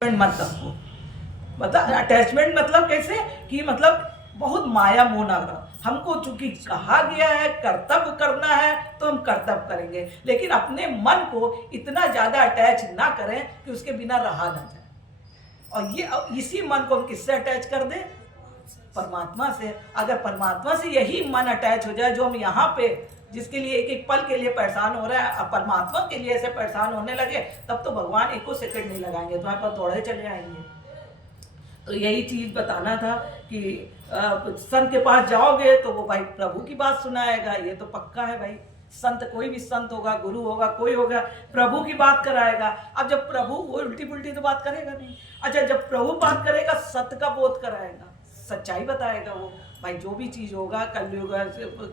मत रखो। मतलब अटैचमेंट मतलब कैसे कि मतलब बहुत माया मोह ना करो। हमको चूंकि कहा गया है कर्तव्य करना है तो हम कर्तव्य करेंगे, लेकिन अपने मन को इतना ज्यादा अटैच ना करें कि उसके बिना रहा ना जाए। और ये इसी मन को हम किससे अटैच कर दें? परमात्मा से। अगर परमात्मा से यही मन अटैच हो जाए जो हम यहाँ पे जिसके लिए एक एक पल के लिए परेशान हो रहा है, परमात्मा के लिए ऐसे परेशान होने लगे, तब तो भगवान एको सेकंड नहीं लगाएंगे, तुम्हारे पास दौड़े चले आएंगे। तो यही चीज बताना था कि संत के पास जाओगे तो वो भाई प्रभु की बात सुनाएगा, ये तो पक्का है भाई। संत कोई भी संत होगा, गुरु होगा, कोई होगा, प्रभु की बात कराएगा। अब जब प्रभु वो उल्टी पुल्टी तो बात करेगा नहीं। अच्छा, जब प्रभु बात करेगा सत्य का बोध कराएगा, सच्चाई बताएगा। वो भाई जो भी चीज होगा, कलयुग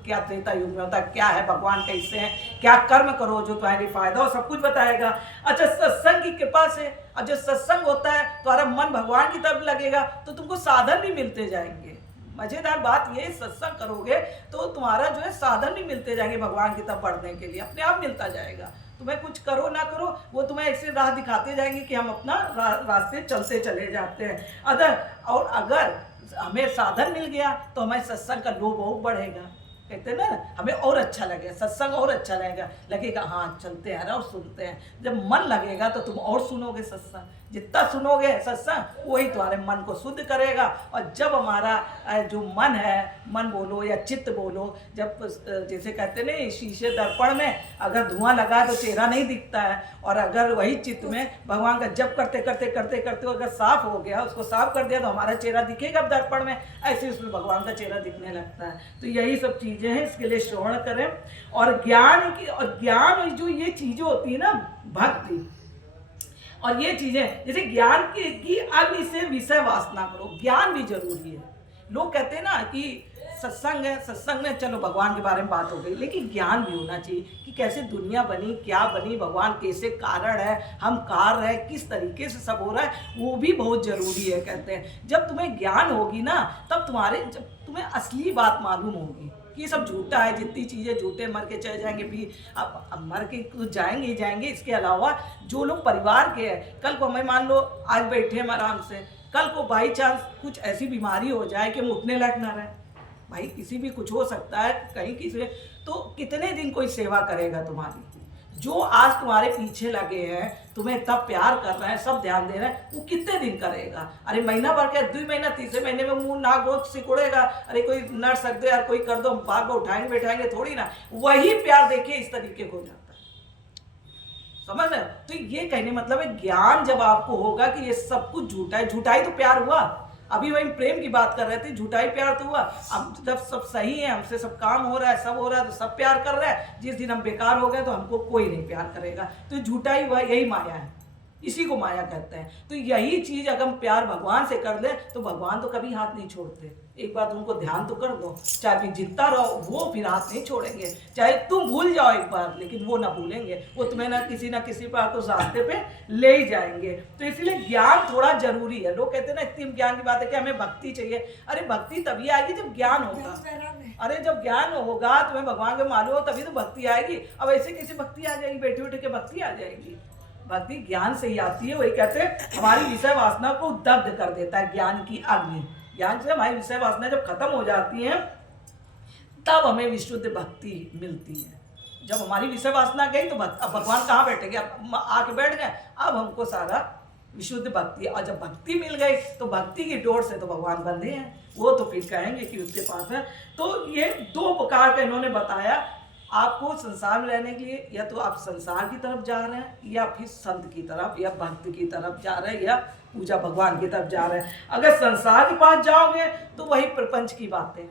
क्या त्रेता युग में होता है, क्या है भगवान कैसे हैं, क्या कर्म करो जो तुम्हारे फायदा हो, सब कुछ बताएगा। अच्छा, सत्संग की कृपा से अब जब सत्संग होता है तुम्हारा मन भगवान की तरफ लगेगा तो तुमको साधन भी मिलते जाएंगे। मजेदार बात ये, सत्संग करोगे तो तुम्हारा जो है साधन भी मिलते जाएंगे भगवान की तरफ बढ़ने के लिए, अपने आप मिलता जाएगा। तुम्हें कुछ करो ना करो, वो तुम्हें ऐसे राह दिखाते जाएंगे कि हम अपना रास्ते चलते चले जाते हैं। और अगर हमें साधन मिल गया तो हमें सत्संग का लोभ और बढ़ेगा। कहते हैं ना, हमें और अच्छा लगेगा, सत्संग और अच्छा लगेगा, हाँ चलते हैं और सुनते हैं। जब मन लगेगा तो तुम और सुनोगे सत्संग, जितना सुनोगे सत्संग वही तुम्हारे मन को शुद्ध करेगा। और जब हमारा जो मन है, मन बोलो या चित्त बोलो, जब जैसे कहते नहीं शीशे दर्पण में अगर धुआं लगा तो चेहरा नहीं दिखता है, और अगर वही चित्त में भगवान का जप करते करते करते करते अगर साफ हो गया, उसको साफ कर दिया तो हमारा चेहरा दिखेगा दर्पण में, ऐसे उसमें भगवान का चेहरा दिखने लगता है। तो यही सब चीजें हैं, इसके लिए श्रवण करें। और ज्ञान की, और ज्ञान जो ये चीजें होती है ना, भक्ति और ये चीजें, जैसे ज्ञान की अग्नि से विषय वासना करो, ज्ञान भी जरूरी है। लोग कहते हैं ना कि सत्संग है, सत्संग में चलो भगवान के बारे में बात हो गई, लेकिन ज्ञान भी होना चाहिए कि कैसे दुनिया बनी, क्या बनी, भगवान कैसे कारण है, हम कार्य है, किस तरीके से सब हो रहा है, वो भी बहुत जरूरी है। कहते हैं जब तुम्हें ज्ञान होगी ना, तब जब तुम्हें असली बात मालूम होगी कि ये सब झूठा है, जितनी चीज़ें झूठे, मर के चले जाएंगे भी, अब मर के तो जाएंगे ही जाएंगे। इसके अलावा जो लोग परिवार के हैं, कल को हमें मान लो आज बैठे हम आराम से, कल को बाई चांस कुछ ऐसी बीमारी हो जाए कि हम उठने लायक ना रहे, भाई किसी भी कुछ हो सकता है कहीं किसी, तो कितने दिन कोई सेवा करेगा तुम्हारी? जो आज तुम्हारे पीछे लगे हैं, तुम्हें तब प्यार कर रहे हैं, सब ध्यान दे रहे हैं, वो कितने दिन करेगा? अरे महीना भर के, 2 महीना, तीसरे महीने में मुंह नाक गोद सिकुड़ेगा, अरे कोई नर्स रख दो यार, कोई कर दो, बार बार उठाएंगे बैठाएंगे थोड़ी ना। वही प्यार देखिए इस तरीके को जाता है, समझ रहे? तो ये कहने मतलब है ज्ञान जब आपको होगा कि ये सब कुछ झूठा है, झूठा ही तो प्यार हुआ। अभी वही प्रेम की बात कर रहे थे, झूठा ही प्यार तो हुआ। अब जब सब सही है, हमसे सब काम हो रहा है, सब हो रहा है, तो सब प्यार कर रहे हैं। जिस दिन हम बेकार हो गए तो हमको कोई नहीं प्यार करेगा, तो झूठा ही हुआ, यही माया है, इसी को माया कहते हैं। तो यही चीज अगर हम प्यार भगवान से कर ले तो भगवान तो कभी हाथ नहीं छोड़ते। एक बार उनको ध्यान तो कर दो, चाहे फिर जितना रहो वो फिर हाथ नहीं छोड़ेंगे, चाहे तुम भूल जाओ एक बार, लेकिन वो ना भूलेंगे, वो तुम्हें ना किसी बार तो रास्ते पे ले ही जाएंगे। तो इसलिए ज्ञान थोड़ा जरूरी है। लोग कहते हैं ना इतनी ज्ञान की बात है कि हमें भक्ति चाहिए, अरे भक्ति तभी आएगी जब ज्ञान होगा। अरे जब ज्ञान होगा, तुम्हें भगवान को मालूम हो, तभी तो भक्ति आएगी। अब ऐसे कैसे भक्ति आ जाएगी? बैठे बैठे के भक्ति आ जाएगी? भक्ति ज्ञान से ही आती है। वही कहते हैं हमारी विषय वासना को दग्ध कर देता है ज्ञान की अग्नि। ज्ञान से हमारी विषय वासना जब खत्म हो जाती है तब हमें विशुद्ध भक्ति मिलती है। जब हमारी विषय वासना गई तो अब भगवान कहाँ बैठेंगे? अब आके बैठ गए, अब हमको सारा विशुद्ध भक्ति। और जब भक्ति मिल गई तो भक्ति की डोर से तो भगवान बंधे हैं, वो तो फिर कहेंगे कि उसके पास है। तो ये 2 प्रकार का इन्होंने बताया आपको संसार में रहने के लिए, या तो आप संसार की तरफ जा रहे हैं, या फिर संत की तरफ या भक्त की तरफ जा रहे हैं, या पूजा भगवान की तरफ जा रहे हैं। अगर संसार के पास जाओगे तो वही प्रपंच की बातें,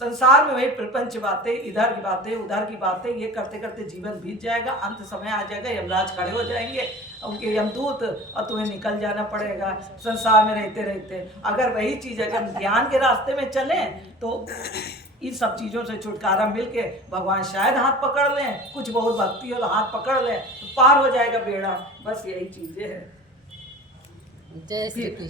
संसार में वही प्रपंच बातें, इधर की बातें उधर की बातें, ये करते करते जीवन बीत जाएगा। अंत समय आ जाएगा, यमराज खड़े हो जाएंगे, उनके यमदूत, और तुम्हें निकल जाना पड़ेगा संसार में रहते रहते। अगर वही चीज़ अगर ज्ञान के रास्ते में चलें तो इन सब चीज़ों से छुटकारा मिलके भगवान शायद हाथ पकड़ लें, कुछ बहुत भक्ति हो तो हाथ पकड़ लें तो पार हो जाएगा बेड़ा। बस यही चीज़ें हैं। जय श्री कृष्ण।